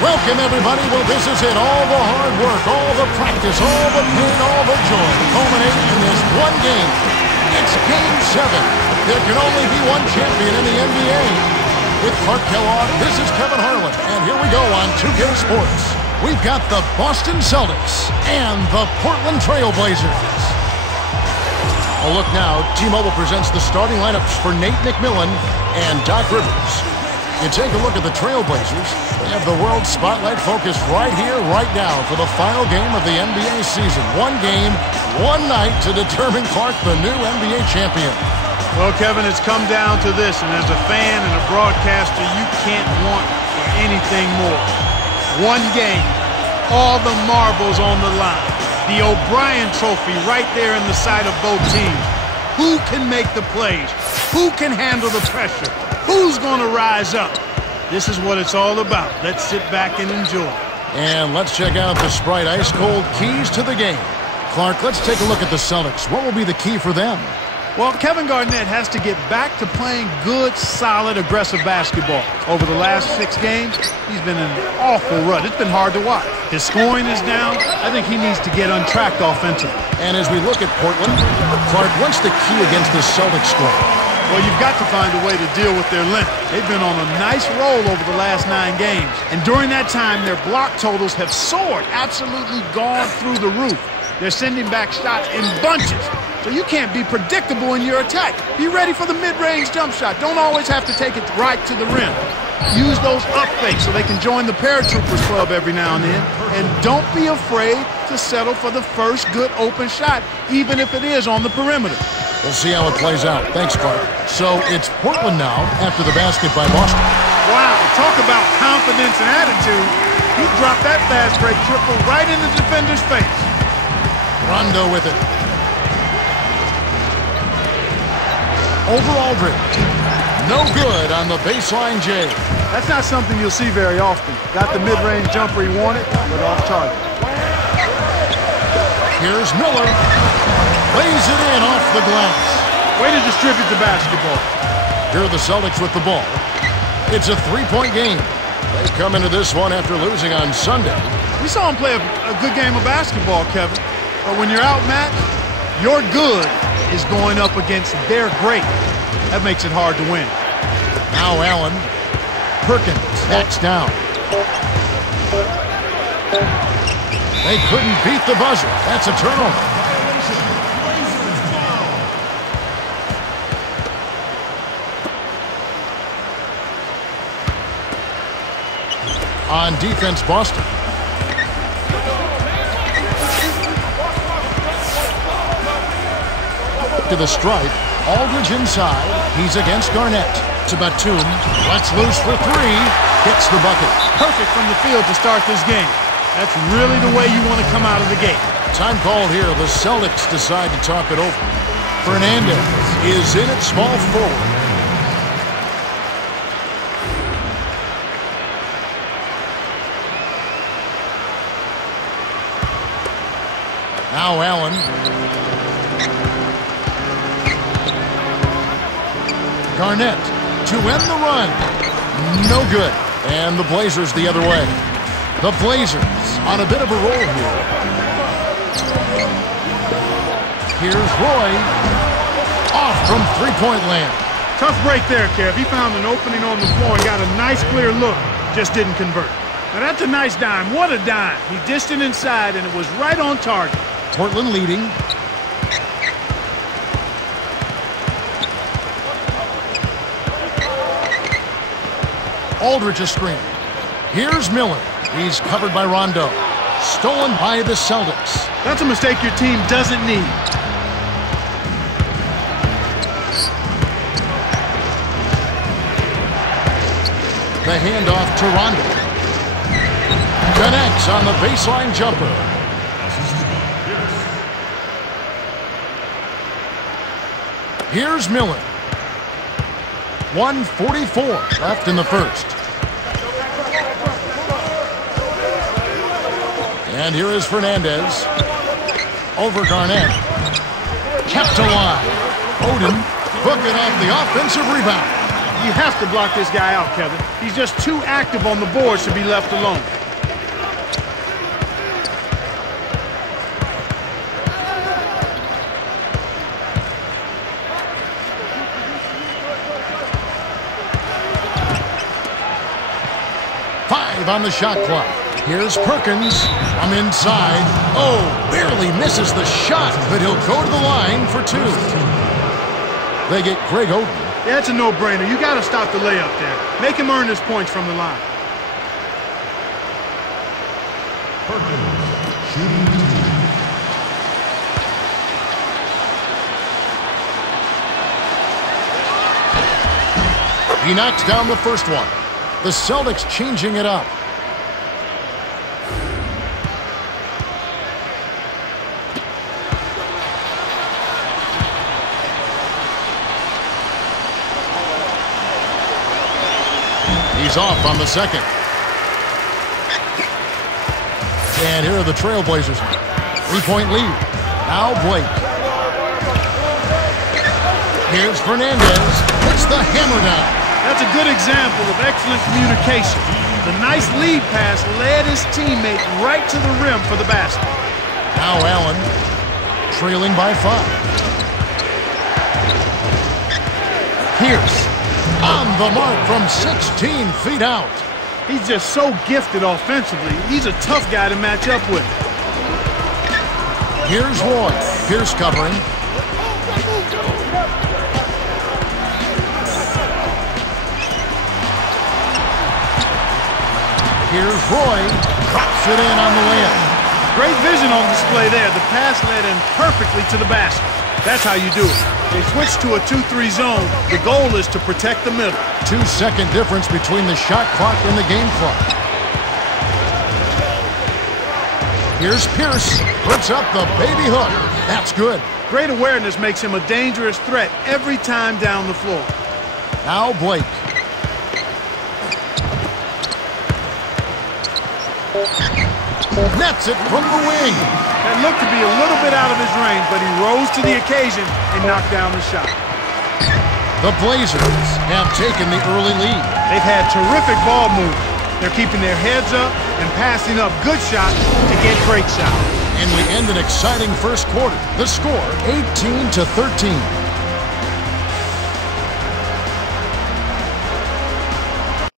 Welcome, everybody. Well, this is it. All the hard work, all the practice, all the pain, all the joy culminate in this one game. It's Game 7. There can only be one champion in the NBA. With Clark Kellogg, this is Kevin Harlan. And here we go on 2K Sports. We've got the Boston Celtics and the Portland Trail Blazers. A look now. T-Mobile presents the starting lineups for Nate McMillan and Doc Rivers. You take a look at the Trailblazers. They have the world spotlight focused right here, right now for the final game of the NBA season. One game, one night to determine Clark the new NBA champion. Well, Kevin, it's come down to this, and as a fan and a broadcaster, you can't want for anything more. One game, all the marbles on the line. The O'Brien Trophy right there in the sight of both teams. Who can make the plays? Who can handle the pressure? Who's going to rise up? This is what it's all about. Let's sit back and enjoy. And let's check out the Sprite ice-cold keys to the game. Clark, let's take a look at the Celtics. What will be the key for them? Well, Kevin Garnett has to get back to playing good, solid, aggressive basketball. Over the last 6 games, he's been in an awful rut. It's been hard to watch. His scoring is down. I think he needs to get untracked offensively. And as we look at Portland, Clark, what's the key against the Celtics squad? Well, you've got to find a way to deal with their length. They've been on a nice roll over the last 9 games. And during that time, their block totals have soared, absolutely gone through the roof. They're sending back shots in bunches. So you can't be predictable in your attack. Be ready for the mid-range jump shot. Don't always have to take it right to the rim. Use those up fakes so they can join the paratroopers club every now and then. And don't be afraid to settle for the first good open shot, even if it is on the perimeter. We'll see how it plays out. Thanks, Clark. So it's Portland now after the basket by Boston. Wow, talk about confidence and attitude. He dropped that fast break triple right in the defender's face. Rondo with it. Over Aldridge. No good on the baseline J. That's not something you'll see very often. Got the mid-range jumper he wanted, but off target. Here's Miller. Lays it in off the glass. Way to distribute the basketball. Here are the Celtics with the ball. It's a 3-point game. They come into this one after losing on Sunday. We saw him play a good game of basketball, Kevin. But when you're outmatched, your good is going up against their great. That makes it hard to win. Now Allen. Perkins backs down. They couldn't beat the buzzer. That's a turnover. On defense, Boston. To the stripe. Aldridge inside. He's against Garnett. To Batum. Lets loose for 3. Hits the bucket. Perfect from the field to start this game. That's really the way you want to come out of the gate. Time called here. The Celtics decide to talk it over. Fernandez is in at small forward. Now Allen. Garnett to end the run. No good. And the Blazers the other way. The Blazers on a bit of a roll here. Here's Roy. Off from three-point land. Tough break there, Kev. He found an opening on the floor and got a nice clear look. Just didn't convert. Now that's a nice dime. What a dime. He dished it inside and it was right on target. Portland leading. Aldridge a screen. Here's Miller. He's covered by Rondo. Stolen by the Celtics. That's a mistake your team doesn't need. The handoff to Rondo. Connects on the baseline jumper. Here's Miller. 1:44 left in the first. And here is Fernandez. Over Garnett. Kept alive. Odin booking off the offensive rebound. You have to block this guy out, Kevin. He's just too active on the boards to be left alone. On the shot clock. Here's Perkins from inside. Oh, barely misses the shot, but he'll go to the line for two. They get Greg Oden. Yeah, it's a no-brainer. You got to stop the layup there. Make him earn his points from the line. Perkins shooting two. He knocks down the first one. The Celtics changing it up. He's off on the second. And here are the Trailblazers. 3-point lead. Now Blake. Here's Fernandez. Puts the hammer down. That's a good example of excellent communication. The nice lead pass led his teammate right to the rim for the basket. Now Allen, trailing by 5. Pierce, on the mark from 16 feet out. He's just so gifted offensively. He's a tough guy to match up with. Here's Roy. Pierce covering. Here's Roy. Drops it in on the layup. Great vision on display there. The pass led in perfectly to the basket. That's how you do it. They switch to a 2-3 zone. The goal is to protect the middle. 2-second difference between the shot clock and the game clock. Here's Pierce. Puts up the baby hook. That's good. Great awareness makes him a dangerous threat every time down the floor. Now Blake. Nets it from the wing. That looked to be a little bit out of his range, but he rose to the occasion and knocked down the shot. The Blazers have taken the early lead. They've had terrific ball movement. They're keeping their heads up and passing up good shots to get great shots. And we end an exciting first quarter. The score, 18-13.